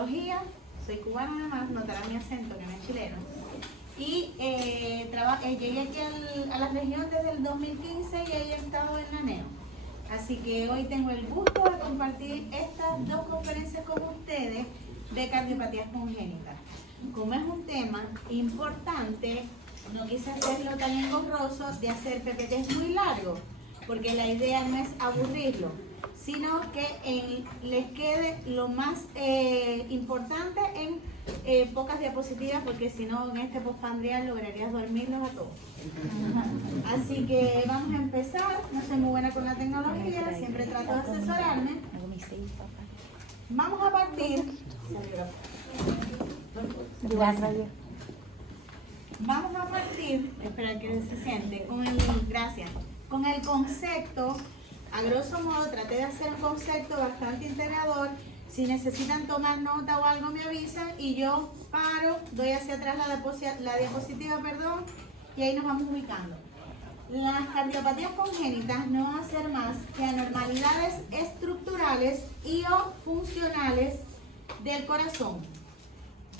tecnología, soy cubana además, notará mi acento que no es chileno. Y llegué aquí a la región desde el 2015 y ahí he estado en la NEO. Así que hoy tengo el gusto de compartir estas dos conferencias con ustedes de cardiopatías congénitas. Como es un tema importante, no quise hacerlo tan engorroso de hacer PPTs muy largos, porque la idea no es aburrirlo, sino que les quede lo más importante en pocas diapositivas, porque si no en este postpandrial lograrías dormirlos a todos. Así que vamos a empezar. No soy muy buena con la tecnología, siempre trato de asesorarme. Vamos a partir. Vamos a partir, espera que se siente, con el concepto. A grosso modo traté de hacer un concepto bastante integrador. Si necesitan tomar nota o algo me avisan y yo paro, doy hacia atrás la diapositiva, y ahí nos vamos ubicando. Las cardiopatías congénitas no van a ser más que anormalidades estructurales y o funcionales del corazón.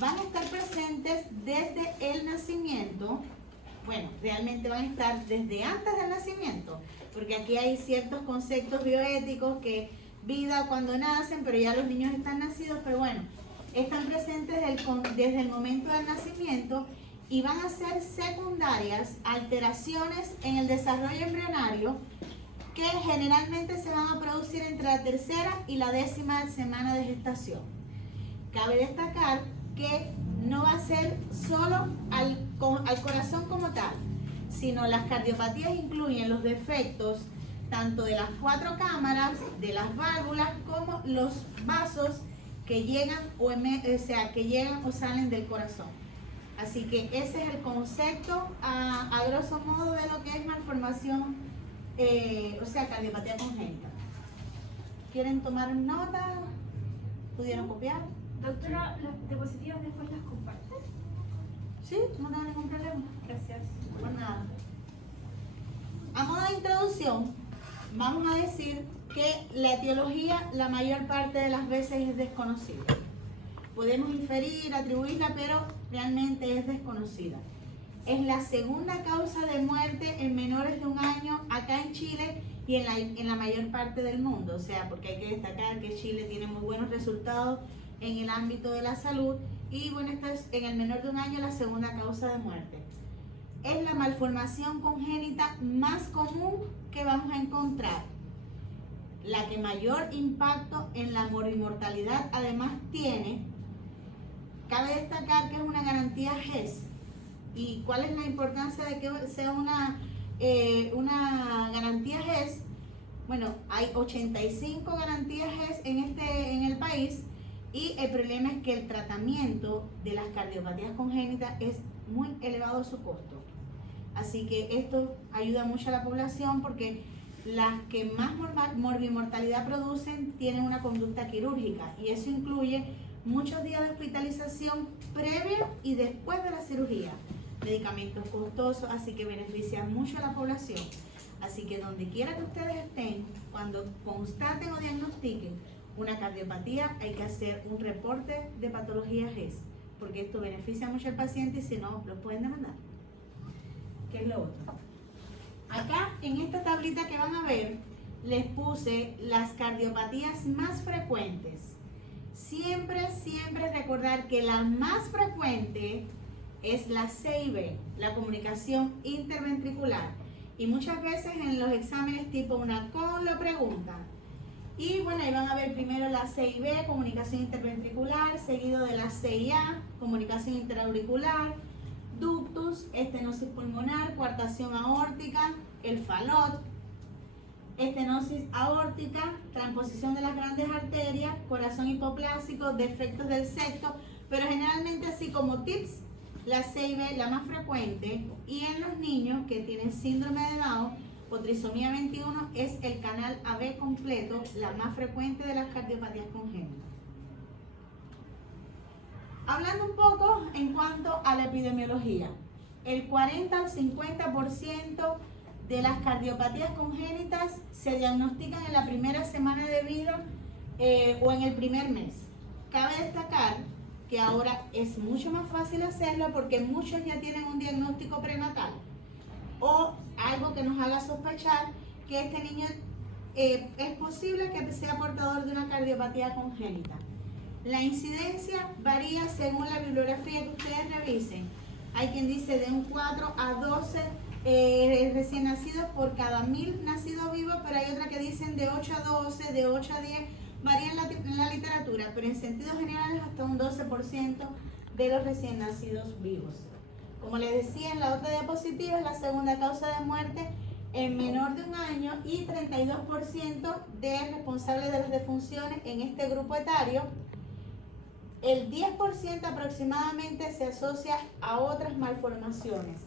Van a estar presentes desde el nacimiento. Bueno, realmente van a estar desde antes del nacimiento, porque aquí hay ciertos conceptos bioéticos que vida cuando nacen, pero ya los niños están nacidos, pero bueno, están presentes desde el momento del nacimiento y van a ser secundarias alteraciones en el desarrollo embrionario que generalmente se van a producir entre la 3ª y la 10ª semana de gestación. Cabe destacar que no va a ser solo al corazón como tal, sino las cardiopatías incluyen los defectos tanto de las 4 cámaras, de las válvulas, como los vasos que llegan o salen del corazón. Así que ese es el concepto a grosso modo de lo que es malformación, cardiopatía congénita. ¿Quieren tomar nota? ¿Pudieron copiar? Doctora, ¿las diapositivas después las comparte? Sí, no tengo ningún problema. Gracias. Pues nada. A modo de introducción, vamos a decir que la etiología la mayor parte de las veces es desconocida. Podemos inferir, atribuirla, pero realmente es desconocida. Es la segunda causa de muerte en menores de 1 año acá en Chile y en la mayor parte del mundo. O sea, porque hay que destacar que Chile tiene muy buenos resultados en el ámbito de la salud y bueno, esta es en el menor de 1 año la segunda causa de muerte. Es la malformación congénita más común que vamos a encontrar, la que mayor impacto en la morbimortalidad además tiene. Cabe destacar que es una garantía GES. ¿Y cuál es la importancia de que sea una garantía GES? Bueno, hay 85 garantías GES en el país y el problema es que el tratamiento de las cardiopatías congénitas es muy elevado su costo. Así que esto ayuda mucho a la población porque las que más morbimortalidad producen tienen una conducta quirúrgica y eso incluye muchos días de hospitalización previa y después de la cirugía, medicamentos costosos, así que benefician mucho a la población. Así que donde quiera que ustedes estén, cuando constaten o diagnostiquen una cardiopatía, hay que hacer un reporte de patología GES, porque esto beneficia mucho al paciente y si no, los pueden demandar. ¿Qué es lo otro? Acá en esta tablita que van a ver, les puse las cardiopatías más frecuentes. Siempre recordar que la más frecuente es la CIV, la comunicación interventricular. Y muchas veces en los exámenes tipo UNACON lo preguntan. Y bueno, ahí van a ver primero la CIV, comunicación interventricular, seguido de la CIA, comunicación interauricular, ductus, estenosis pulmonar, coartación aórtica, el FALOT, estenosis aórtica, transposición de las grandes arterias, corazón hipoplásico, defectos del septo, pero generalmente así como tips, la CIV la más frecuente y en los niños que tienen síndrome de Down o trisomía 21 es el canal AB completo, la más frecuente de las cardiopatías congénitas. Hablando un poco en cuanto a la epidemiología, el 40 al 50% de las cardiopatías congénitas se diagnostican en la primera semana de vida o en el primer mes. Cabe destacar que ahora es mucho más fácil hacerlo porque muchos ya tienen un diagnóstico prenatal o algo que nos haga sospechar que este niño es posible que sea portador de una cardiopatía congénita. La incidencia varía según la bibliografía que ustedes revisen. Hay quien dice de un 4 a 12 recién nacidos por cada 1000 nacidos vivos, pero hay otra que dicen de 8 a 12, de 8 a 10, varía en la literatura, pero en sentido general hasta un 12% de los recién nacidos vivos. Como les decía en la otra diapositiva, es la segunda causa de muerte en menor de un año y 32% de responsables de las defunciones en este grupo etario. El 10% aproximadamente se asocia a otras malformaciones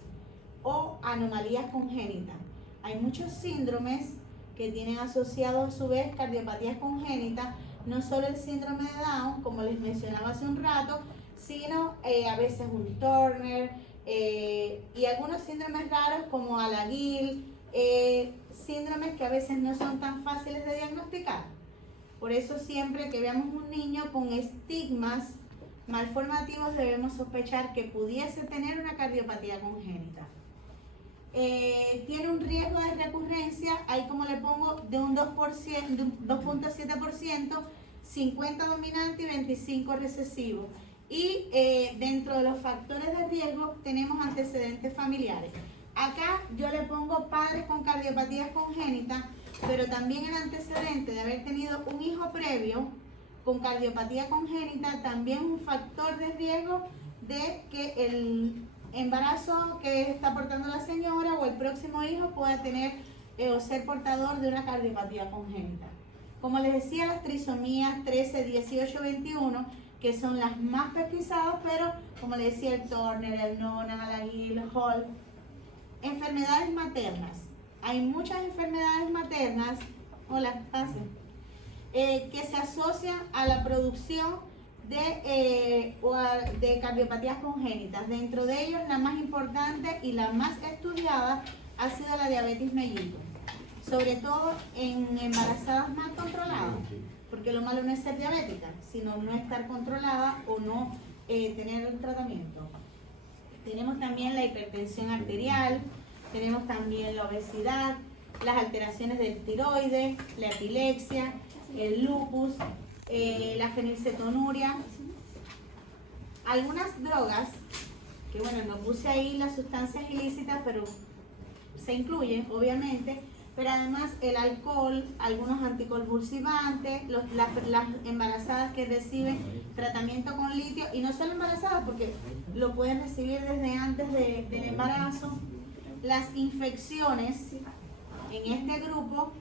o anomalías congénitas. Hay muchos síndromes que tienen asociados a su vez cardiopatías congénitas, no solo el síndrome de Down, como les mencionaba hace un rato, sino a veces un Turner y algunos síndromes raros como Alaguil, síndromes que a veces no son tan fáciles de diagnosticar. Por eso siempre que veamos un niño con estigmas malformativos debemos sospechar que pudiese tener una cardiopatía congénita. Tiene un riesgo de recurrencia, ahí como le pongo, de un 2%, de un 2.7%, 50 dominante y 25 recesivo. Y dentro de los factores de riesgo tenemos antecedentes familiares. Acá yo le pongo padres con cardiopatías congénitas, pero también el antecedente de haber tenido un hijo previo con cardiopatía congénita también es un factor de riesgo de que el embarazo que está portando la señora o el próximo hijo pueda tener o ser portador de una cardiopatía congénita. Como les decía, las trisomías 13, 18, 21, que son las más pesquisadas, pero como les decía, el Turner, el Noonan, Alaguil, el Hall. Enfermedades maternas. Hay muchas enfermedades maternas, que se asocian a la producción de cardiopatías congénitas. Dentro de ellos, la más importante y la más estudiada ha sido la diabetes mellitus, sobre todo en embarazadas mal controladas, porque lo malo no es ser diabética, sino no estar controlada o no tener el tratamiento. Tenemos también la hipertensión arterial, tenemos también la obesidad, las alteraciones del tiroides, la epilepsia, el lupus, la fenilcetonuria. Algunas drogas, que bueno, no puse ahí las sustancias ilícitas, pero se incluyen, obviamente, pero además el alcohol, algunos anticonvulsivantes, las embarazadas que reciben tratamiento con litio, y no solo embarazadas, porque lo pueden recibir desde antes del embarazo. Las infecciones, en este grupo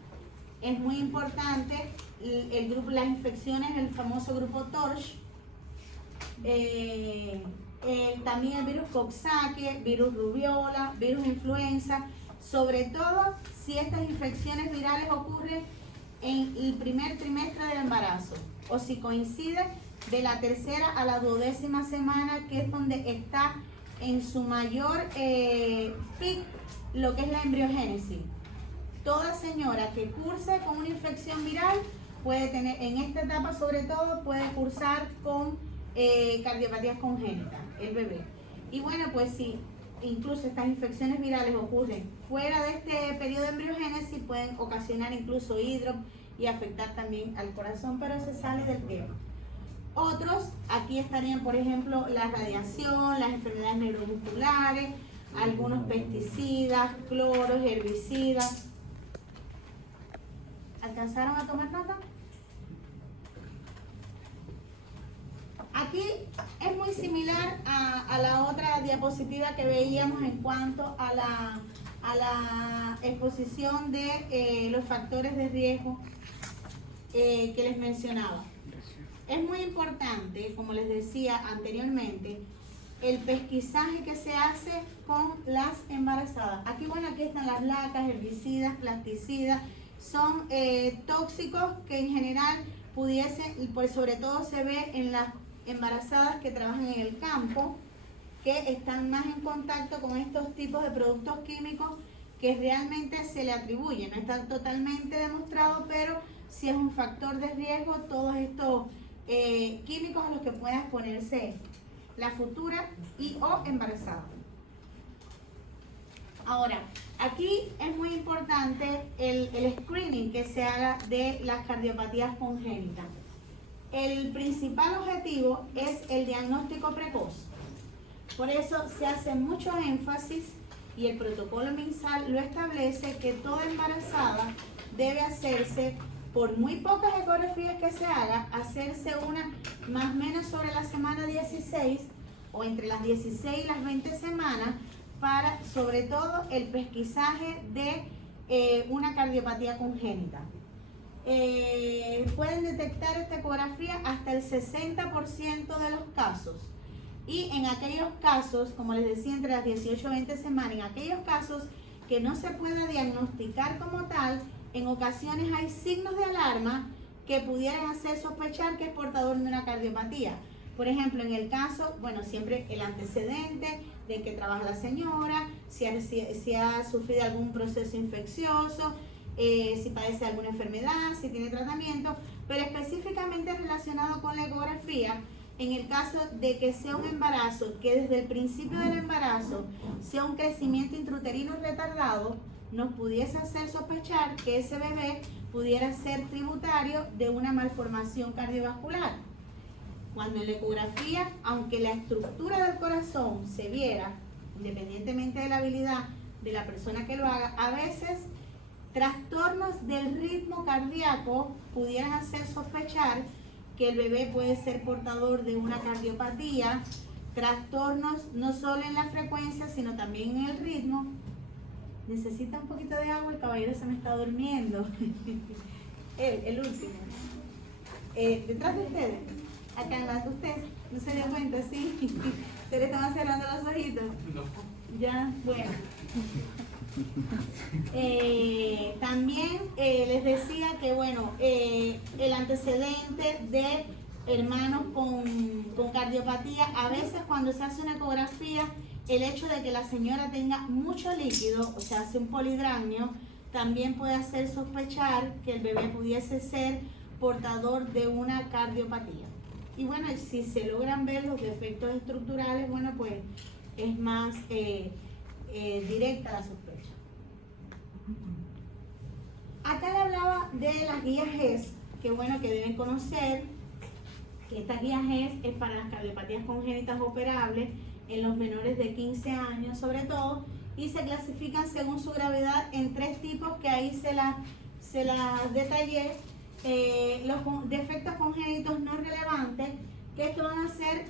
es muy importante, las infecciones, el famoso grupo TORCH, también el virus Coxsackie, virus rubiola, virus influenza, sobre todo si estas infecciones virales ocurren en el primer trimestre del embarazo o si coincide de la tercera a la 12ª semana, que es donde está en su mayor pic lo que es la embriogénesis. Toda señora que curse con una infección viral puede tener, en esta etapa sobre todo, puede cursar con cardiopatías congénitas, el bebé. Y bueno, pues si incluso estas infecciones virales ocurren fuera de este periodo de embriogénesis, pueden ocasionar incluso hidro y afectar también al corazón, pero se sale del tema. Otros, aquí estarían por ejemplo la radiación, las enfermedades neuromusculares, algunos pesticidas, cloros, herbicidas. ¿Alcanzaron a tomar nota? Aquí es muy similar a la otra diapositiva que veíamos en cuanto a la exposición de los factores de riesgo que les mencionaba. Es muy importante, como les decía anteriormente, el pesquisaje que se hace con las embarazadas. Aquí, bueno, aquí están las lacas, herbicidas, plasticidas, son tóxicos que en general pudiesen, y pues sobre todo se ve en las embarazadas que trabajan en el campo, que están más en contacto con estos tipos de productos químicos que realmente se le atribuyen. No está totalmente demostrado, pero sí es un factor de riesgo todos estos químicos a los que pueda exponerse la futura y o embarazada. Ahora, aquí es muy importante el screening que se haga de las cardiopatías congénitas. El principal objetivo es el diagnóstico precoz. Por eso se hace mucho énfasis y el protocolo MinSal lo establece que toda embarazada debe hacerse, por muy pocas ecografías que se haga, hacerse una más o menos sobre la semana 16 o entre las 16 y las 20 semanas para, sobre todo, el pesquisaje de una cardiopatía congénita. Pueden detectar esta ecografía hasta el 60% de los casos. Y en aquellos casos, como les decía, entre las 18 y 20 semanas, en aquellos casos que no se pueda diagnosticar como tal, en ocasiones hay signos de alarma que pudieran hacer sospechar que es portador de una cardiopatía. Por ejemplo, en el caso, bueno, siempre el antecedente de que trabaja la señora, si ha sufrido algún proceso infeccioso, si padece alguna enfermedad, si tiene tratamiento, pero específicamente relacionado con la ecografía, en el caso de que sea un embarazo, que desde el principio del embarazo sea un crecimiento intrauterino retardado, nos pudiese hacer sospechar que ese bebé pudiera ser tributario de una malformación cardiovascular. Cuando en la ecografía, aunque la estructura del corazón se viera, independientemente de la habilidad de la persona que lo haga, a veces trastornos del ritmo cardíaco pudieran hacer sospechar que el bebé puede ser portador de una cardiopatía, trastornos no solo en la frecuencia, sino también en el ritmo. Necesita un poquito de agua, el caballero se me está durmiendo. El último. Detrás de ustedes, acá en las de ustedes, ¿no se dio cuenta? Sí, se le estaban cerrando los ojitos. No. Ya, bueno. También les decía que bueno, el antecedente de hermanos con cardiopatía, a veces cuando se hace una ecografía, el hecho de que la señora tenga mucho líquido, o sea, hace un polidramnio, también puede hacer sospechar que el bebé pudiese ser portador de una cardiopatía. Y bueno, si se logran ver los defectos estructurales, bueno, pues es más directa la sospecha. Acá le hablaba de las guías GES, que bueno, que deben conocer que estas guías GES es para las cardiopatías congénitas operables en los menores de 15 años sobre todo, y se clasifican según su gravedad en 3 tipos que ahí se las detallé. Los defectos congénitos no relevantes, que estos van a ser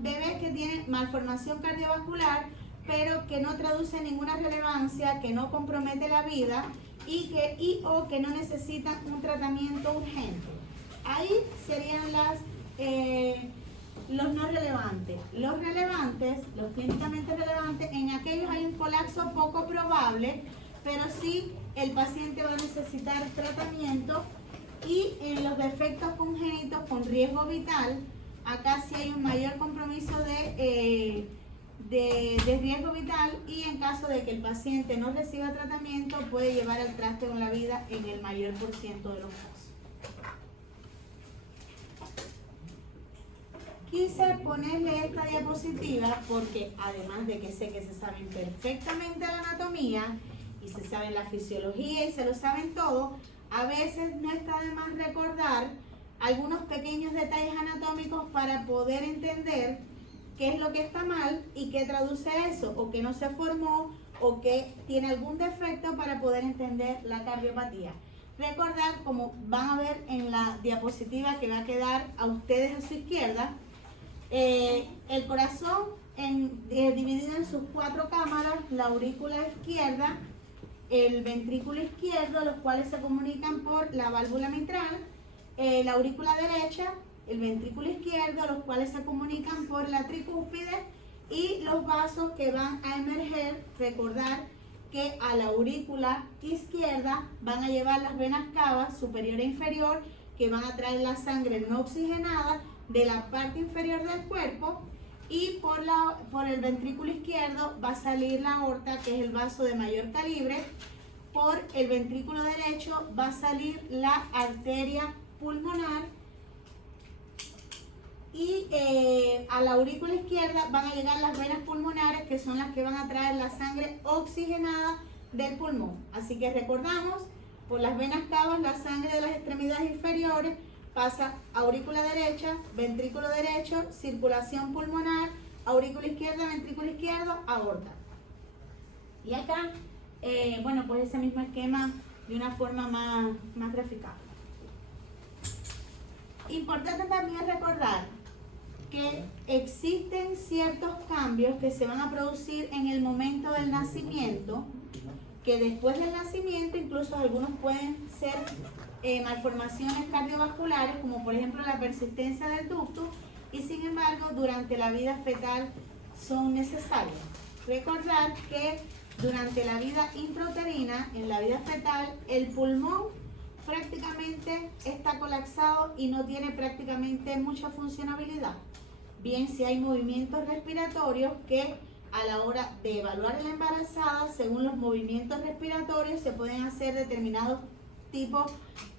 bebés que tienen malformación cardiovascular, pero que no traduce ninguna relevancia, que no compromete la vida y o que no necesitan un tratamiento urgente. Ahí serían los no relevantes. Los relevantes, los clínicamente relevantes, en aquellos hay un colapso poco probable, pero sí el paciente va a necesitar tratamiento. Y en los defectos congénitos con riesgo vital, acá sí hay un mayor compromiso de riesgo vital, y en caso de que el paciente no reciba tratamiento puede llevar al traste con la vida en el mayor % de los casos. Quise ponerle esta diapositiva porque además de que sé que se saben perfectamente la anatomía y se sabe la fisiología y se lo saben todo, a veces no está de más recordar algunos pequeños detalles anatómicos para poder entender qué es lo que está mal y qué traduce eso, o que no se formó, o que tiene algún defecto, para poder entender la cardiopatía. Recordar, como van a ver en la diapositiva que va a quedar a ustedes a su izquierda, el corazón dividido en sus 4 cámaras, la aurícula izquierda, el ventrículo izquierdo, los cuales se comunican por la válvula mitral, la aurícula derecha, el ventrículo izquierdo, los cuales se comunican por la tricúspide, y los vasos que van a emerger. Recordar que a la aurícula izquierda van a llevar las venas cavas superior e inferior, que van a traer la sangre no oxigenada de la parte inferior del cuerpo, y por el ventrículo izquierdo va a salir la aorta, que es el vaso de mayor calibre. Por el ventrículo derecho va a salir la arteria pulmonar, Y a la aurícula izquierda van a llegar las venas pulmonares, que son las que van a traer la sangre oxigenada del pulmón. Así que recordamos, por las venas cavas, la sangre de las extremidades inferiores pasa aurícula derecha, ventrículo derecho, circulación pulmonar, aurícula izquierda, ventrículo izquierdo, aorta. Y acá, bueno, pues ese mismo esquema de una forma más graficada. Importante también recordar que existen ciertos cambios que se van a producir en el momento del nacimiento, que después del nacimiento incluso algunos pueden ser malformaciones cardiovasculares, como por ejemplo la persistencia del ductus, y sin embargo durante la vida fetal son necesarios. Recordar que durante la vida intrauterina, en la vida fetal, el pulmón prácticamente está colapsado y no tiene prácticamente mucha funcionabilidad. Bien, si hay movimientos respiratorios que a la hora de evaluar a la embarazada, según los movimientos respiratorios, se pueden hacer determinados tipos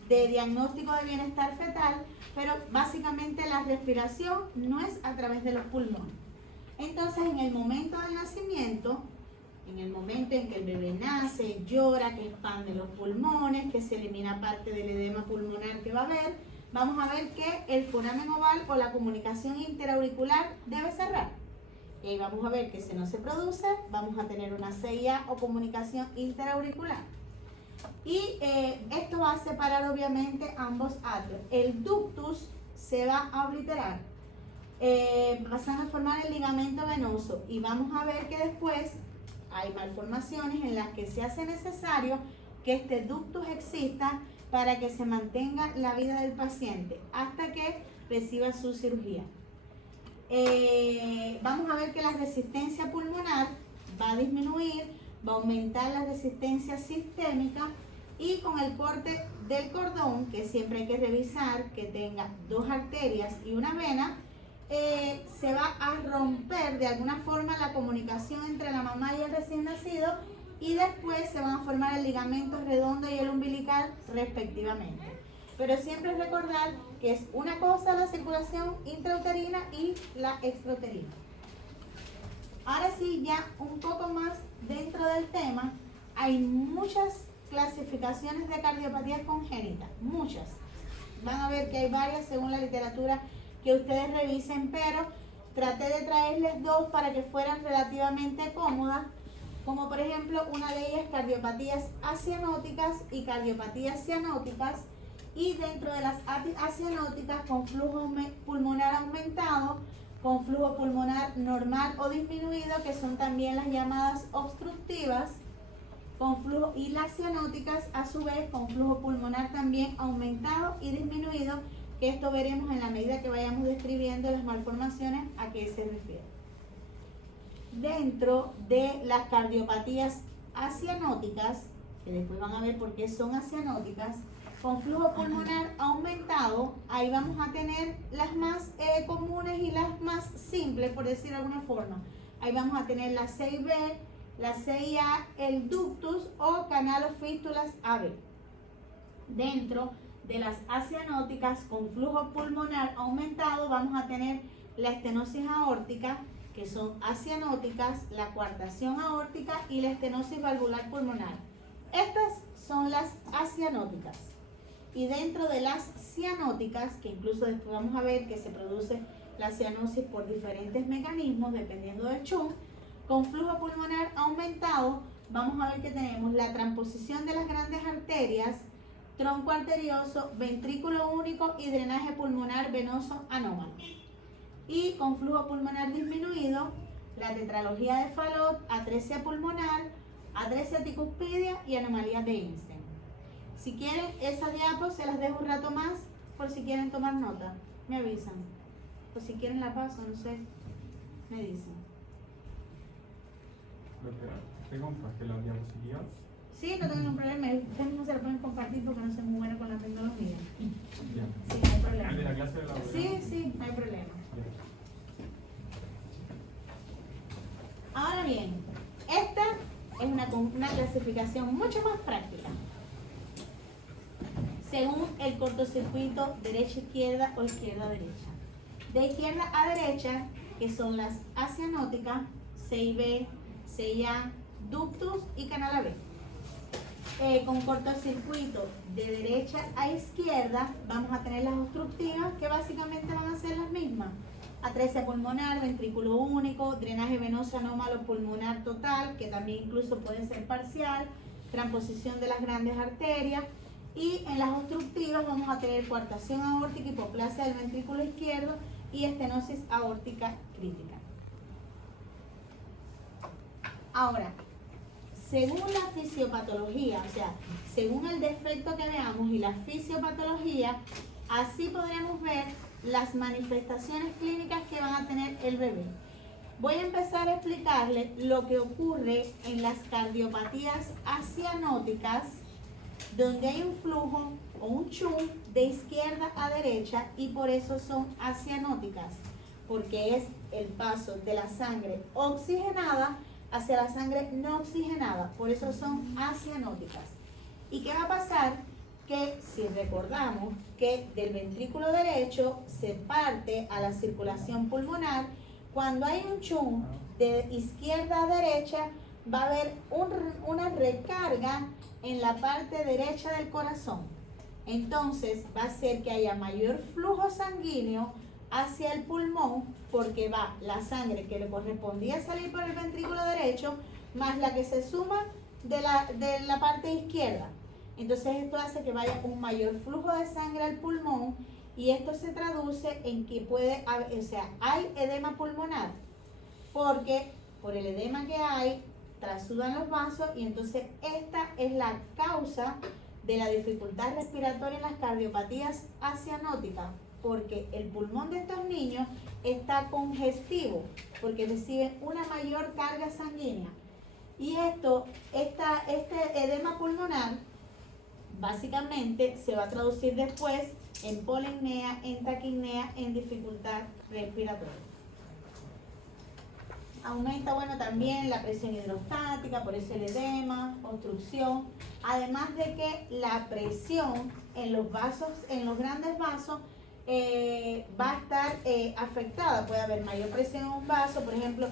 de diagnóstico de bienestar fetal, pero básicamente la respiración no es a través de los pulmones. Entonces, en el momento del nacimiento, en el momento en que el bebé nace, llora, que expande los pulmones, que se elimina parte del edema pulmonar que va a haber, vamos a ver que el foramen oval o la comunicación interauricular debe cerrar. Y ahí vamos a ver que si no se produce, vamos a tener una CIA o comunicación interauricular. Y esto va a separar obviamente ambos atrios. El ductus se va a obliterar, pasando a formar el ligamento venoso. Y vamos a ver que después hay malformaciones en las que se hace necesario que este ductus exista para que se mantenga la vida del paciente hasta que reciba su cirugía. Vamos a ver que la resistencia pulmonar va a disminuir, va a aumentar la resistencia sistémica, y con el corte del cordón, que siempre hay que revisar que tenga 2 arterias y una vena, se va a romper de alguna forma la comunicación entre la mamá y el recién nacido, y después se van a formar el ligamento redondo y el umbilical respectivamente. Pero siempre recordar que es una cosa la circulación intrauterina y la extrauterina. Ahora sí, ya un poco más dentro del tema, hay muchas clasificaciones de cardiopatías congénitas, muchas. Van a ver que hay varias según la literatura que ustedes revisen, pero traté de traerles 2 para que fueran relativamente cómodas, como por ejemplo una de ellas cardiopatías acianóticas y cardiopatías cianóticas, y dentro de las acianóticas con flujo pulmonar aumentado, con flujo pulmonar normal o disminuido, que son también las llamadas obstructivas, con flujo, y las cianóticas a su vez con flujo pulmonar también aumentado y disminuido, que esto veremos en la medida que vayamos describiendo las malformaciones a qué se refiere. Dentro de las cardiopatías acianóticas, que después van a ver por qué son acianóticas, con flujo pulmonar aumentado, ahí vamos a tener las más comunes y las más simples, por decir de alguna forma. Ahí vamos a tener la CIB, la CIA, el ductus o canal o fístulas AB. Dentro de las acianóticas con flujo pulmonar aumentado vamos a tener la estenosis aórtica, que son acianóticas, la coartación aórtica y la estenosis valvular pulmonar. Estas son las acianóticas. Y dentro de las cianóticas, que incluso después vamos a ver que se produce la cianosis por diferentes mecanismos dependiendo del CHUM, con flujo pulmonar aumentado, vamos a ver que tenemos la transposición de las grandes arterias, tronco arterioso, ventrículo único y drenaje pulmonar venoso anómalo. Y con flujo pulmonar disminuido, la tetralogía de Fallot, atresia pulmonar, atresia ticuspidia y anomalías de Einstein. Si quieren esa diapo se las dejo un rato más por si quieren tomar nota, me avisan. O si quieren la paso, no sé, me dicen. ¿Te comparte las diapositivas? Sí, no tengo ningún problema. Ustedes mismos se lo pueden compartir porque no soy muy buena con la tecnología. Ya. Sí, no hay problema. ¿De la clase de la Sí, no hay problema. Ahora bien, esta es una clasificación mucho más práctica. Según el cortocircuito derecha-izquierda o izquierda-derecha. de izquierda a derecha, que son las acianóticas, CIB, CIA, ductus y canal AB. Con cortocircuito de derecha a izquierda vamos a tener las obstructivas, que básicamente van a ser las mismas: atresia pulmonar, ventrículo único, drenaje venoso anómalo pulmonar total, que también incluso puede ser parcial, transposición de las grandes arterias. Y en las obstructivas vamos a tener coartación aórtica, hipoplasia del ventrículo izquierdo y estenosis aórtica crítica. Ahora, según la fisiopatología, o sea, según el defecto que veamos y la fisiopatología, así podremos ver las manifestaciones clínicas que van a tener el bebé. Voy a empezar a explicarles lo que ocurre en las cardiopatías acianóticas, donde hay un flujo o un shunt de izquierda a derecha, y por eso son acianóticas, porque es el paso de la sangre oxigenada hacia la sangre no oxigenada, por eso son acianóticas. ¿Y qué va a pasar? Que si recordamos que del ventrículo derecho se parte a la circulación pulmonar, cuando hay un shunt de izquierda a derecha va a haber una recarga en la parte derecha del corazón. Entonces va a hacer que haya mayor flujo sanguíneo hacia el pulmón, porque va la sangre que le correspondía salir por el ventrículo derecho más la que se suma de la parte izquierda. Entonces esto hace que vaya un mayor flujo de sangre al pulmón, y esto se traduce en que puede haber, o sea, hay edema pulmonar, porque por el edema que hay trasudan los vasos, y entonces esta es la causa de la dificultad respiratoria en las cardiopatías acianóticas, porque el pulmón de estos niños está congestivo, porque recibe una mayor carga sanguínea. Y este edema pulmonar básicamente se va a traducir después en polimnea, en taquipnea, en dificultad respiratoria. Aumenta, bueno, también la presión hidrostática, por eso el edema, obstrucción. Además de que la presión en los vasos, en los grandes vasos, va a estar afectada. Puede haber mayor presión en un vaso, por ejemplo,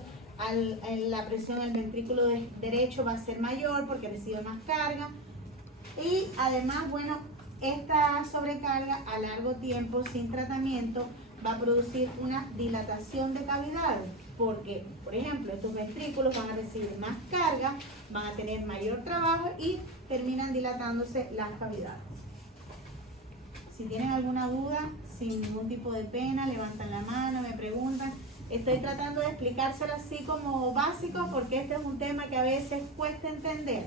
la presión en el ventrículo derecho va a ser mayor porque recibe más carga. Y además, bueno, esta sobrecarga a largo tiempo sin tratamiento va a producir una dilatación de cavidades, porque, por ejemplo, estos ventrículos van a recibir más carga, van a tener mayor trabajo y terminan dilatándose las cavidades. Si tienen alguna duda, sin ningún tipo de pena, levantan la mano, me preguntan. Estoy tratando de explicárselo así como básico, porque este es un tema que a veces cuesta entender,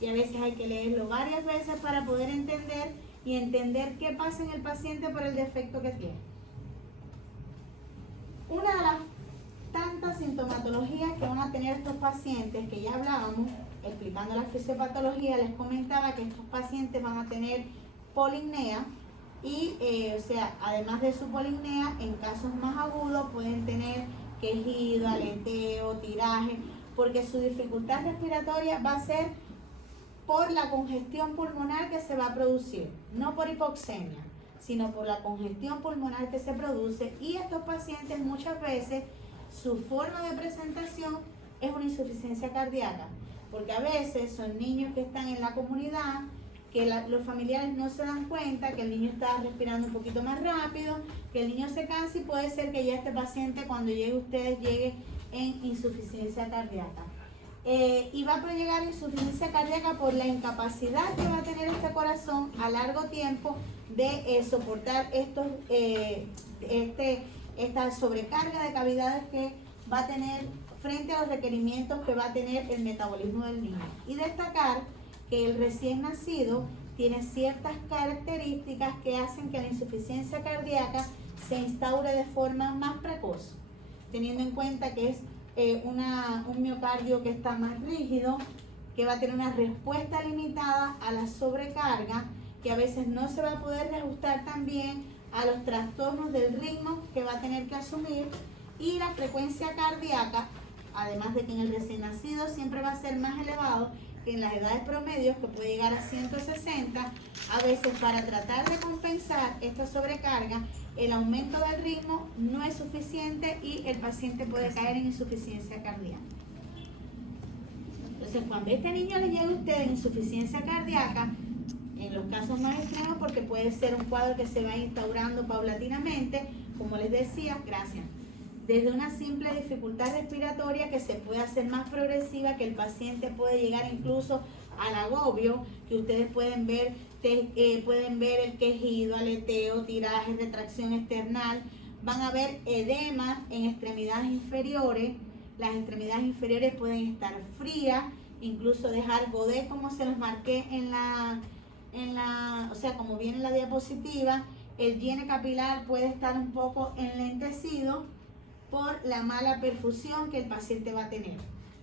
y a veces hay que leerlo varias veces para poder entender y entender qué pasa en el paciente por el defecto que tiene. Una de las tantas sintomatologías que van a tener estos pacientes, que ya hablábamos, explicando la fisiopatología, les comentaba que estos pacientes van a tener polimnea y, o sea, además de su polimnea, en casos más agudos pueden tener quejido, aleteo, tiraje, porque su dificultad respiratoria va a ser por la congestión pulmonar que se va a producir, no por hipoxemia, sino por la congestión pulmonar que se produce. Y estos pacientes muchas veces su forma de presentación es una insuficiencia cardíaca, porque a veces son niños que están en la comunidad, que los familiares no se dan cuenta que el niño está respirando un poquito más rápido, que el niño se cansa, y puede ser que ya este paciente, cuando llegue ustedes, llegue en insuficiencia cardíaca. Y va a llegar insuficiencia cardíaca por la incapacidad que va a tener este corazón a largo tiempo de soportar esta sobrecarga de cavidades que va a tener frente a los requerimientos que va a tener el metabolismo del niño. Y destacar que el recién nacido tiene ciertas características que hacen que la insuficiencia cardíaca se instaure de forma más precoz, teniendo en cuenta que es un miocardio que está más rígido, que va a tener una respuesta limitada a la sobrecarga, que a veces no se va a poder reajustar también a los trastornos del ritmo que va a tener que asumir, y la frecuencia cardíaca, además de que en el recién nacido siempre va a ser más elevado que en las edades promedios, que puede llegar a 160, a veces para tratar de compensar esta sobrecarga, el aumento del ritmo no es suficiente y el paciente puede caer en insuficiencia cardíaca. Entonces, cuando a este niño le llega a usted insuficiencia cardíaca, en los casos más extremos, porque puede ser un cuadro que se va instaurando paulatinamente, como les decía, gracias, desde una simple dificultad respiratoria que se puede hacer más progresiva, que el paciente puede llegar incluso al agobio, que ustedes pueden ver el quejido, aleteo, tiraje, retracción external, van a ver edema en extremidades inferiores, las extremidades inferiores pueden estar frías, incluso dejar godé como se los marqué o sea, como viene en la diapositiva, el llene capilar puede estar un poco enlentecido por la mala perfusión que el paciente va a tener.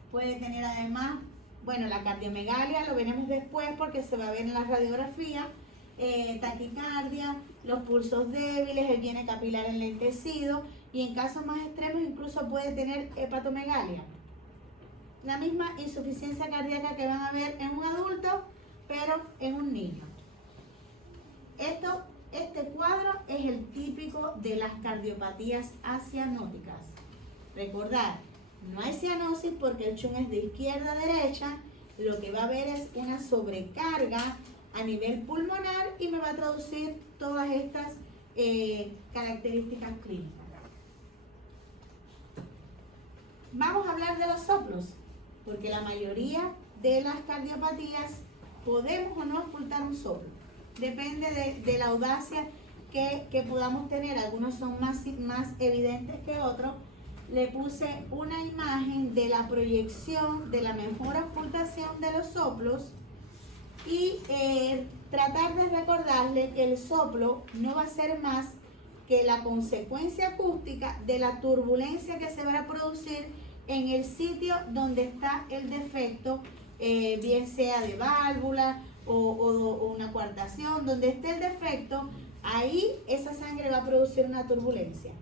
Puede tener además, bueno, la cardiomegalia, lo veremos después porque se va a ver en la radiografía, taquicardia, los pulsos débiles, el llene capilar enlentecido y en casos más extremos incluso puede tener hepatomegalia. La misma insuficiencia cardíaca que van a ver en un adulto, pero en un niño. Este cuadro es el típico de las cardiopatías acianóticas. Recordar, no hay cianosis porque el chun es de izquierda a derecha, lo que va a haber es una sobrecarga a nivel pulmonar y me va a traducir todas estas características clínicas. Vamos a hablar de los soplos, porque la mayoría de las cardiopatías podemos o no ocultar un soplo. Depende de la audacia que podamos tener. Algunos son más evidentes que otros. Le puse una imagen de la proyección de la mejor ocultación de los soplos y tratar de recordarle que el soplo no va a ser más que la consecuencia acústica de la turbulencia que se va a producir en el sitio donde está el defecto, bien sea de válvula o una coartación, donde esté el defecto, ahí esa sangre va a producir una turbulencia.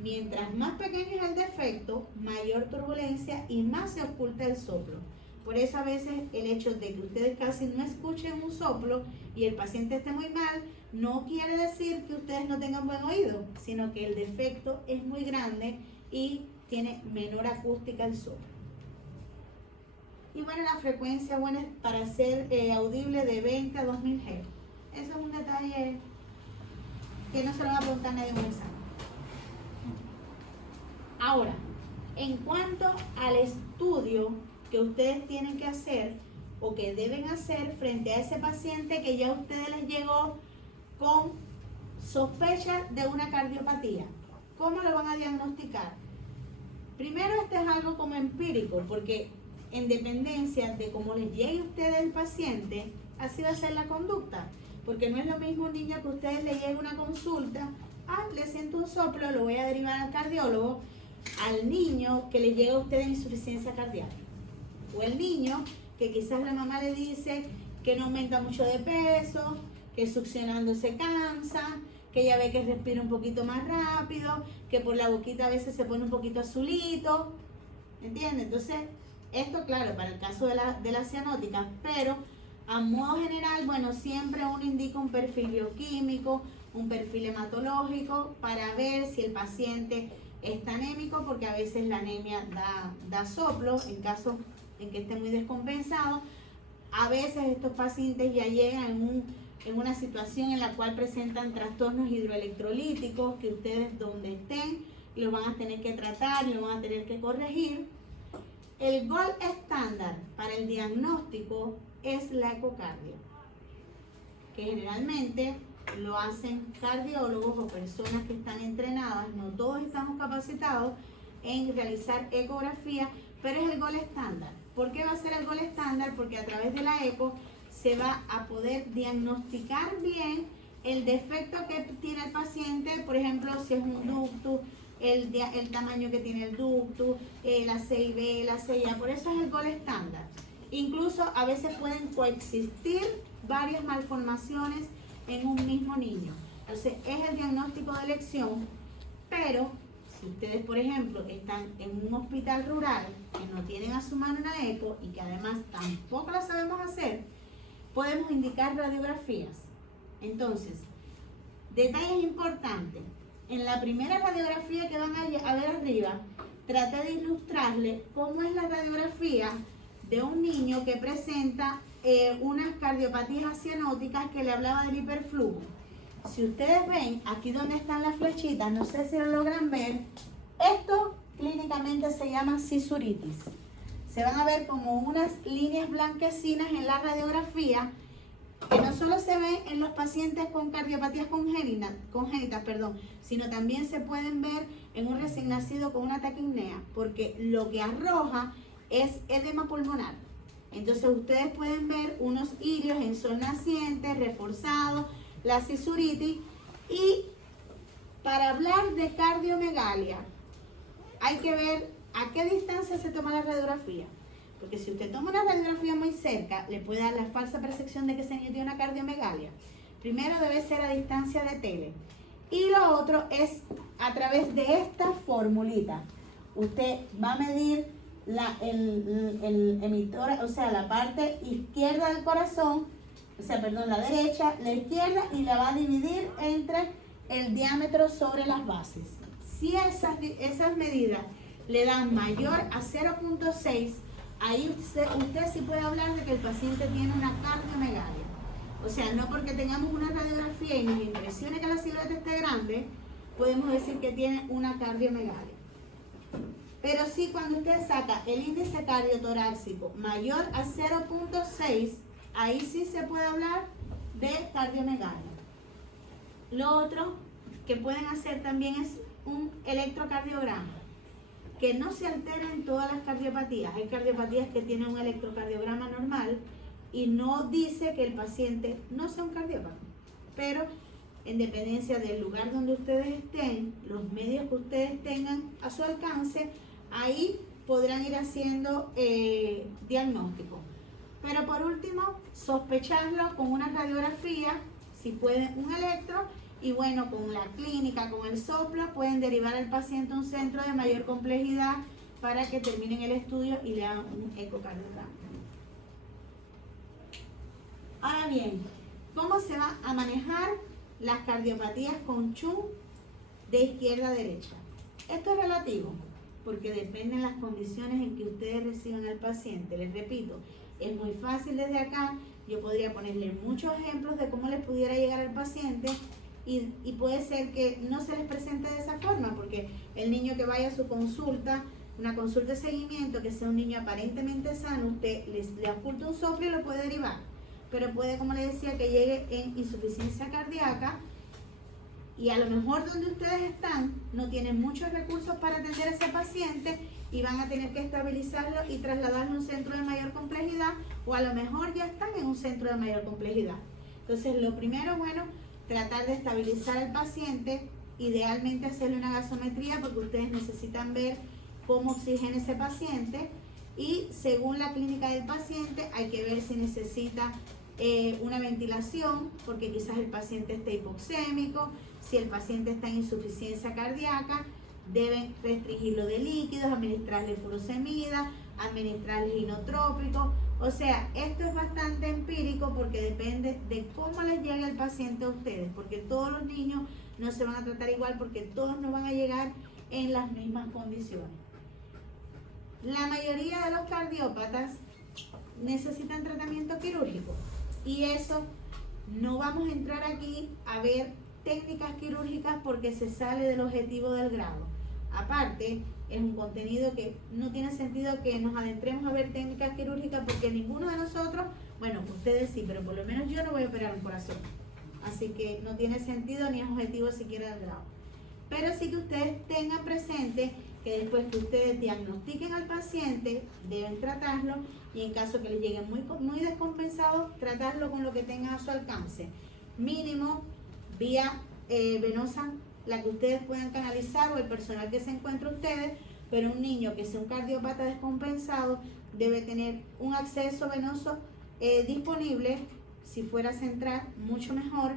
Mientras más pequeño es el defecto, mayor turbulencia y más se oculta el soplo. Por eso a veces el hecho de que ustedes casi no escuchen un soplo y el paciente esté muy mal, no quiere decir que ustedes no tengan buen oído, sino que el defecto es muy grande y tiene menor acústica el soplo. Y bueno, la frecuencia buena es para ser audible de 20 a 2000 Hz. Eso es un detalle que no se lo va a preguntar nadie en un examen. Ahora, en cuanto al estudio que ustedes tienen que hacer o que deben hacer frente a ese paciente que ya a ustedes les llegó con sospecha de una cardiopatía, ¿cómo lo van a diagnosticar? Primero, este es algo como empírico, porque en dependencia de cómo les llegue a ustedes el paciente, así va a ser la conducta. Porque no es lo mismo un niño que a ustedes le llegue una consulta, le siento un soplo, lo voy a derivar al cardiólogo, al niño que le llega a ustedes insuficiencia cardíaca. O el niño que quizás la mamá le dice que no aumenta mucho de peso, que succionando se cansa, que ella ve que respira un poquito más rápido, que por la boquita a veces se pone un poquito azulito, ¿entiendes? Entonces, esto claro, para el caso de la cianótica, pero a modo general, bueno, siempre uno indica un perfil bioquímico, un perfil hematológico para ver si el paciente está anémico, porque a veces la anemia da soplo en caso en que esté muy descompensado. A veces estos pacientes ya llegan en una situación en la cual presentan trastornos hidroelectrolíticos que ustedes donde estén los van a tener que tratar y lo van a tener que corregir. El gold estándar para el diagnóstico es la ecocardia, que generalmente lo hacen cardiólogos o personas que están entrenadas. No todos estamos capacitados en realizar ecografía, pero es el gold estándar. ¿Por qué va a ser el gold estándar? Porque a través de la eco se va a poder diagnosticar bien el defecto que tiene el paciente, por ejemplo, si es un ductus, el tamaño que tiene el ductus, la CIB, la CIA, por eso es el gold estándar. Incluso a veces pueden coexistir varias malformaciones en un mismo niño. Entonces es el diagnóstico de elección, pero si ustedes, por ejemplo, están en un hospital rural que no tienen a su mano una eco y que además tampoco la sabemos hacer, podemos indicar radiografías. Entonces, detalles importantes. en la primera radiografía que van a ver arriba, traté de ilustrarle cómo es la radiografía de un niño que presenta unas cardiopatías cianóticas que le hablaba del hiperflujo. Si ustedes ven, aquí donde están las flechitas, no sé si lo logran ver, esto clínicamente se llama cisuritis. Se van a ver como unas líneas blanquecinas en la radiografía que no solo se ven en los pacientes con cardiopatías congénitas, sino también se pueden ver en un recién nacido con una taquipnea, porque lo que arroja es edema pulmonar. Entonces ustedes pueden ver unos ilios en sol naciente, reforzados, la cisuritis. Y para hablar de cardiomegalia, hay que ver a qué distancia se toma la radiografía. Porque si usted toma una radiografía muy cerca, le puede dar la falsa percepción de que se tiene una cardiomegalia. Primero debe ser a distancia de tele. Y lo otro es a través de esta formulita. Usted va a medir el emitor, o sea, la parte izquierda del corazón, la derecha, la izquierda, y la va a dividir entre el diámetro sobre las bases. Si esas medidas le dan mayor a 0.6, ahí usted sí puede hablar de que el paciente tiene una cardiomegalia. O sea, no porque tengamos una radiografía y nos impresione que la silueta esté grande, podemos decir que tiene una cardiomegalia. Pero sí, cuando usted saca el índice cardiotorácico mayor a 0.6, ahí sí se puede hablar de cardiomegalia. Lo otro que pueden hacer también es un electrocardiograma, que no se alteren todas las cardiopatías. Hay cardiopatías que tienen un electrocardiograma normal y no dice que el paciente no sea un cardiópata, pero en dependencia del lugar donde ustedes estén, los medios que ustedes tengan a su alcance, ahí podrán ir haciendo diagnóstico. Pero por último, sospecharlo con una radiografía, si pueden un electro, y bueno, con la clínica, con el soplo, pueden derivar al paciente a un centro de mayor complejidad para que terminen el estudio y le hagan un ecocardiograma. Ahora bien, ¿cómo se va a manejar las cardiopatías con CHU de izquierda a derecha? Esto es relativo, porque dependen las condiciones en que ustedes reciban al paciente. Les repito, es muy fácil desde acá. Yo podría ponerle muchos ejemplos de cómo les pudiera llegar al paciente y puede ser que no se les presente de esa forma, porque el niño que vaya a su consulta, una consulta de seguimiento, que sea un niño aparentemente sano, usted le oculta un soplo y lo puede derivar. Pero puede, como les decía, que llegue en insuficiencia cardíaca y a lo mejor donde ustedes están no tienen muchos recursos para atender a ese paciente y van a tener que estabilizarlo y trasladarlo a un centro de mayor complejidad, o a lo mejor ya están en un centro de mayor complejidad. Entonces, lo primero, bueno, tratar de estabilizar al paciente, idealmente hacerle una gasometría porque ustedes necesitan ver cómo oxigena ese paciente, y según la clínica del paciente hay que ver si necesita una ventilación, porque quizás el paciente esté hipoxémico. Si el paciente está en insuficiencia cardíaca, deben restringirlo de líquidos, administrarle furosemida, administrarle inotrópico. O sea, esto es bastante empírico porque depende de cómo les llegue el paciente a ustedes, porque todos los niños no se van a tratar igual, porque todos no van a llegar en las mismas condiciones. La mayoría de los cardiópatas necesitan tratamiento quirúrgico, y eso no vamos a entrar aquí a ver técnicas quirúrgicas porque se sale del objetivo del grado. Aparte, es un contenido que no tiene sentido que nos adentremos a ver técnicas quirúrgicas, porque ninguno de nosotros, bueno, ustedes sí, pero por lo menos yo no voy a operar un corazón. Así que no tiene sentido ni es objetivo siquiera del grado. Pero sí que ustedes tengan presente que después que ustedes diagnostiquen al paciente, deben tratarlo, y en caso que les llegue muy descompensado, tratarlo con lo que tengan a su alcance. Mínimo, vía venosa, la que ustedes puedan canalizar, o el personal que se encuentre ustedes, pero un niño que sea un cardiópata descompensado debe tener un acceso venoso disponible. Si fuera central, mucho mejor.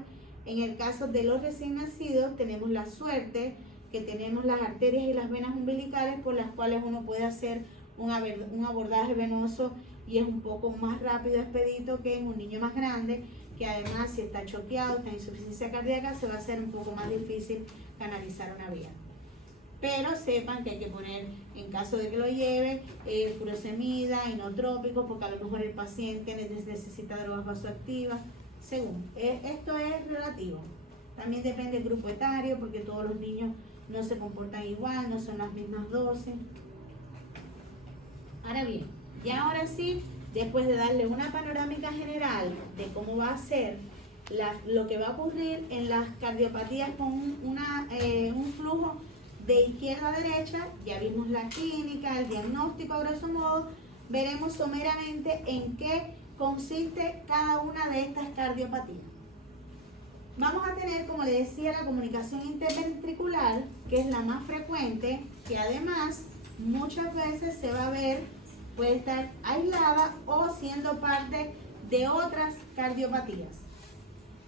En el caso de los recién nacidos, tenemos la suerte que tenemos las arterias y las venas umbilicales, por las cuales uno puede hacer un abordaje venoso, y es un poco más rápido, expedito, que en un niño más grande, que además, si está choqueado, está en insuficiencia cardíaca, se va a hacer un poco más difícil canalizar una vía. Pero sepan que hay que poner, en caso de que lo lleve, furosemida, inotrópico, porque a lo mejor el paciente necesita drogas vasoactivas, según. Esto es relativo. También depende del grupo etario, porque todos los niños no se comportan igual, no son las mismas dosis. Ahora bien, ya ahora sí, después de darle una panorámica general de cómo va a ser lo que va a ocurrir en las cardiopatías con un flujo de izquierda a derecha, ya vimos la clínica, el diagnóstico a grosso modo, veremos someramente en qué consiste cada una de estas cardiopatías. Vamos a tener, como le decía, la comunicación interventricular, que es la más frecuente, que además muchas veces se va a ver, puede estar aislada o siendo parte de otras cardiopatías.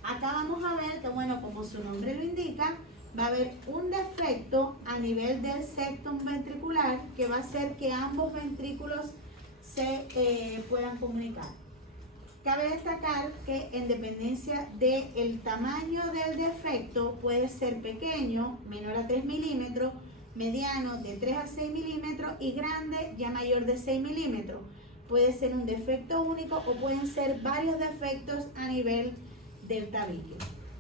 Acá vamos a ver que, bueno, como su nombre lo indica, va a haber un defecto a nivel del septum ventricular que va a hacer que ambos ventrículos se puedan comunicar. Cabe destacar que en dependencia del tamaño del defecto puede ser pequeño, menor a 3 milímetros, mediano de 3 a 6 milímetros y grande ya mayor de 6 milímetros. Puede ser un defecto único o pueden ser varios defectos a nivel del tabique.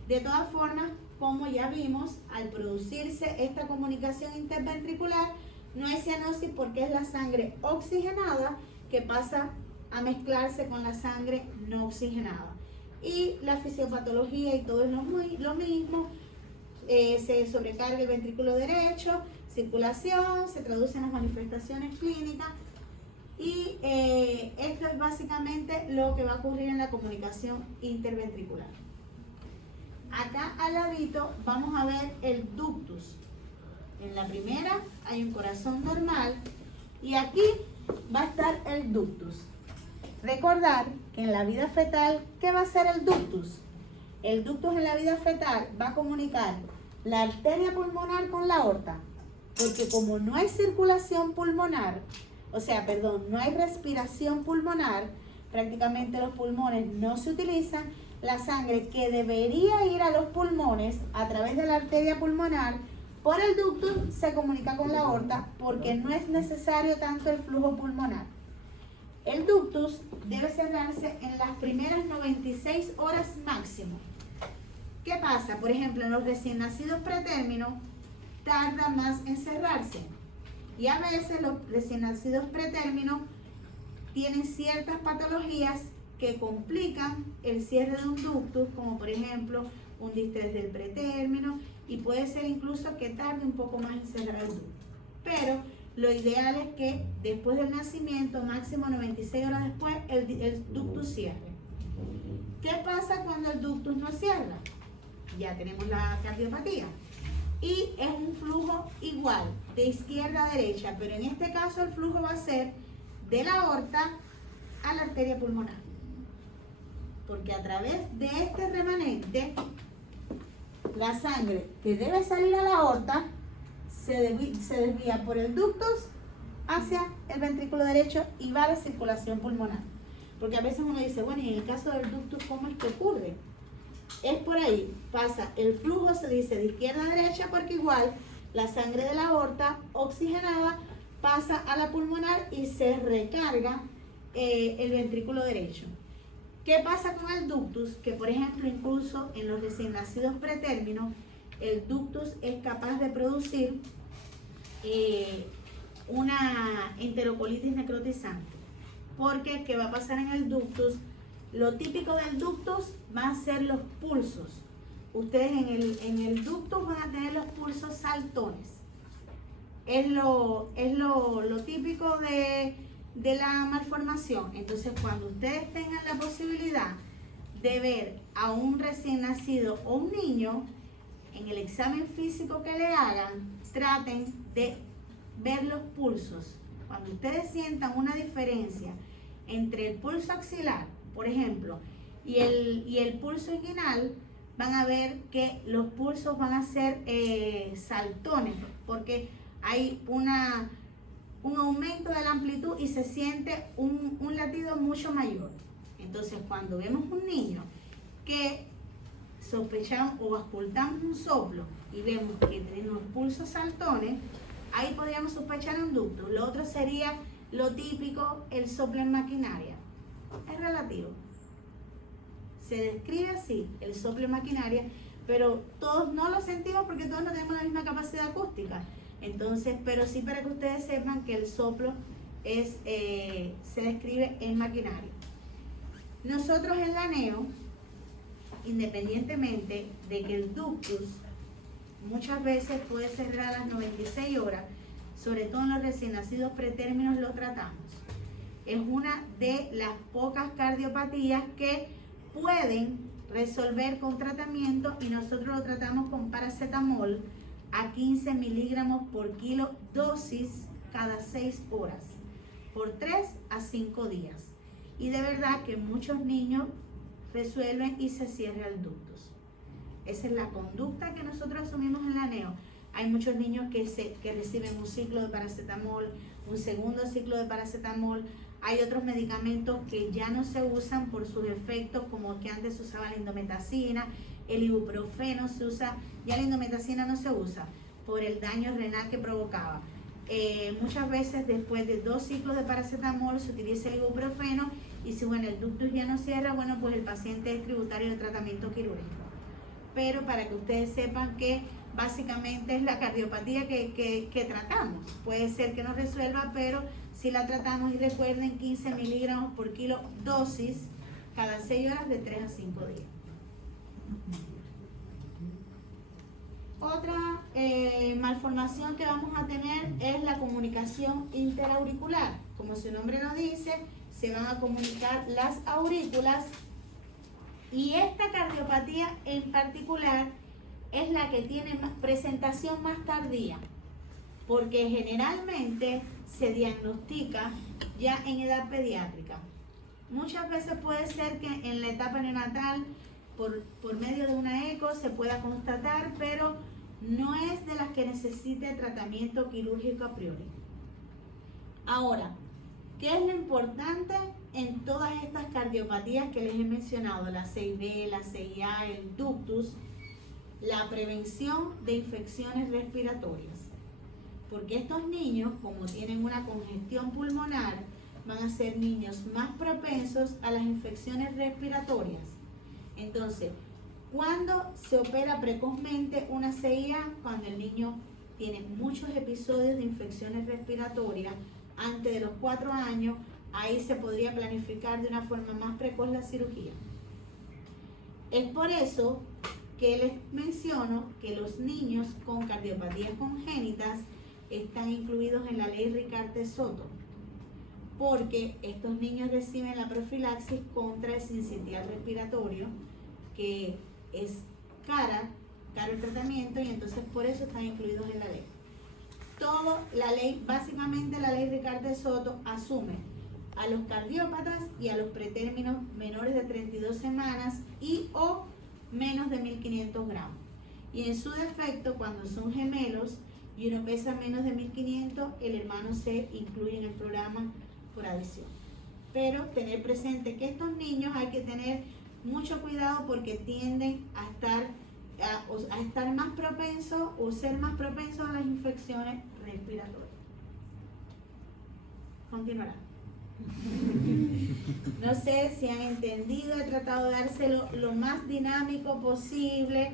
De todas formas, como ya vimos, al producirse esta comunicación interventricular, no hay cianosis porque es la sangre oxigenada que pasa a mezclarse con la sangre no oxigenada. Y la fisiopatología y todo es lo mismo, se sobrecarga el ventrículo derecho, circulación, se traducen las manifestaciones clínicas y esto es básicamente lo que va a ocurrir en la comunicación interventricular. Acá al ladito vamos a ver el ductus. En la primera hay un corazón normal y aquí va a estar el ductus. Recordar que en la vida fetal, ¿qué va a ser el ductus? El ductus en la vida fetal va a comunicar la arteria pulmonar con la aorta, porque como no hay circulación pulmonar, no hay respiración pulmonar, prácticamente los pulmones no se utilizan, la sangre que debería ir a los pulmones a través de la arteria pulmonar por el ductus se comunica con la aorta porque no es necesario tanto el flujo pulmonar. El ductus debe cerrarse en las primeras 96 horas máximo. ¿Qué pasa? Por ejemplo, en los recién nacidos pretérmino tarda más en cerrarse y a veces los recién nacidos pretérmino tienen ciertas patologías que complican el cierre de un ductus, como por ejemplo un distrés del pretérmino, y puede ser incluso que tarde un poco más en cerrar el ductus. Pero lo ideal es que después del nacimiento, máximo 96 horas después, el ductus cierre. ¿Qué pasa cuando el ductus no cierra? Ya tenemos la cardiopatía. Y es un flujo igual, de izquierda a derecha, pero en este caso el flujo va a ser de la aorta a la arteria pulmonar. Porque a través de este remanente, la sangre que debe salir a la aorta se desvía por el ductus hacia el ventrículo derecho y va a la circulación pulmonar. Porque a veces uno dice, bueno, y en el caso del ductus, ¿cómo es que ocurre? Es por ahí, pasa, el flujo se dice de izquierda a derecha porque igual la sangre de la aorta oxigenada pasa a la pulmonar y se recarga el ventrículo derecho. ¿Qué pasa con el ductus? Que por ejemplo, incluso en los recién nacidos pretérminos, el ductus es capaz de producir una enterocolitis necrotizante. Porque, ¿qué va a pasar en el ductus? Lo típico del ductus van a ser los pulsos. Ustedes en el ductus van a tener los pulsos saltones. Es lo típico de la malformación. Entonces, cuando ustedes tengan la posibilidad de ver a un recién nacido o un niño, en el examen físico que le hagan, traten de ver los pulsos. Cuando ustedes sientan una diferencia entre el pulso axilar, por ejemplo, y el pulso inguinal, van a ver que los pulsos van a ser saltones, porque hay un aumento de la amplitud y se siente un latido mucho mayor. Entonces, cuando vemos un niño que sospechamos o auscultamos un soplo y vemos que tenemos pulsos saltones, ahí podríamos sospechar un ductus. Lo otro sería lo típico, el soplo en maquinaria. Es relativo. Se describe así, el soplo en maquinaria, pero todos no lo sentimos porque todos no tenemos la misma capacidad acústica. Entonces, pero sí para que ustedes sepan que el soplo se describe en maquinaria. Nosotros en la neo, independientemente de que el ductus muchas veces puede cerrar a las 96 horas, sobre todo en los recién nacidos pretérminos lo tratamos. Es una de las pocas cardiopatías que pueden resolver con tratamiento y nosotros lo tratamos con paracetamol a 15 miligramos por kilo, dosis cada 6 horas, por 3 a 5 días. Y de verdad que muchos niños resuelven y se cierra el ductus. Esa es la conducta que nosotros asumimos en la neo. Hay muchos niños que reciben un ciclo de paracetamol, un segundo ciclo de paracetamol. Hay otros medicamentos que ya no se usan por sus efectos, como que antes se usaba la indometacina, el ibuprofeno se usa, ya la indometacina no se usa por el daño renal que provocaba. Muchas veces después de 2 ciclos de paracetamol se utiliza el ibuprofeno y si bueno, el ductus ya no cierra, bueno, pues el paciente es tributario de tratamiento quirúrgico. Pero para que ustedes sepan que básicamente es la cardiopatía que tratamos. Puede ser que no resuelva, pero si la tratamos y recuerden 15 miligramos por kilo, dosis cada 6 horas de 3 a 5 días. Otra malformación que vamos a tener es la comunicación interauricular. Como su nombre nos dice, se van a comunicar las aurículas y esta cardiopatía en particular es la que tiene presentación más tardía, porque generalmente se diagnostica ya en edad pediátrica. Muchas veces puede ser que en la etapa neonatal, por medio de una eco, se pueda constatar, pero no es de las que necesite tratamiento quirúrgico a priori. Ahora, ¿qué es lo importante en todas estas cardiopatías que les he mencionado? La CIB, la CIA, el ductus, la prevención de infecciones respiratorias. Porque estos niños, como tienen una congestión pulmonar, van a ser niños más propensos a las infecciones respiratorias. Entonces, ¿cuándo se opera precozmente una CIA? Cuando el niño tiene muchos episodios de infecciones respiratorias antes de los 4 años, ahí se podría planificar de una forma más precoz la cirugía. Es por eso que les menciono que los niños con cardiopatías congénitas están incluidos en la ley Ricarte-Soto, porque estos niños reciben la profilaxis contra el sincitial respiratorio, que es caro el tratamiento, y entonces por eso están incluidos en la ley. Básicamente la ley Ricarte-Soto asume a los cardiópatas y a los pretérminos menores de 32 semanas y o menos de 1500 gramos. Y en su defecto, cuando son gemelos y uno pesa menos de 1500, el hermano se incluye en el programa por adición. Pero tener presente que estos niños hay que tener mucho cuidado porque tienden a estar más propensos o ser más propensos a las infecciones respiratorias. Continuará. No sé si han entendido, he tratado de dárselo lo más dinámico posible